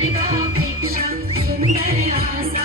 स्वर्गापेक्षा सुंदर आसा